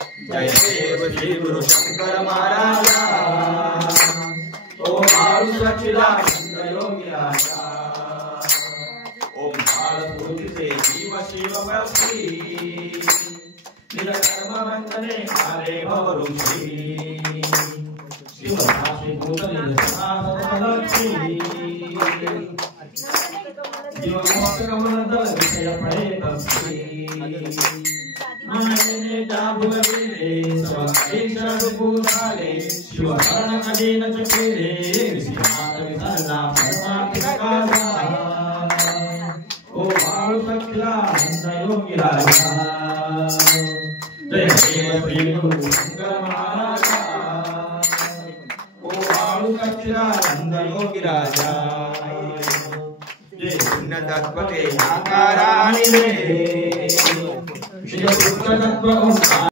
जय देव श्री गुरु शंकर महाराजा। ओम आरु सच्चिदानंद योगी राजा। ओम भारत से शिव शिव भक्ति निज कर्म बंधने काले भव ऋषि शिव भाषे भूतले सनातन जीव मोक्ष कमल विषय पड़े भक्ति माने जाबुल वेले स्वदेश भूताले शिव शरण अधीन चक्रे विश्वनाथ विधना परमार्थ काजा। ओ आरु सच्चिदानंद योगी राजा। जय देव श्री गुरु शंकर महाराजा। ओ आरु सच्चिदानंद योगी राजा। जय तत्पते आकाराणि रे।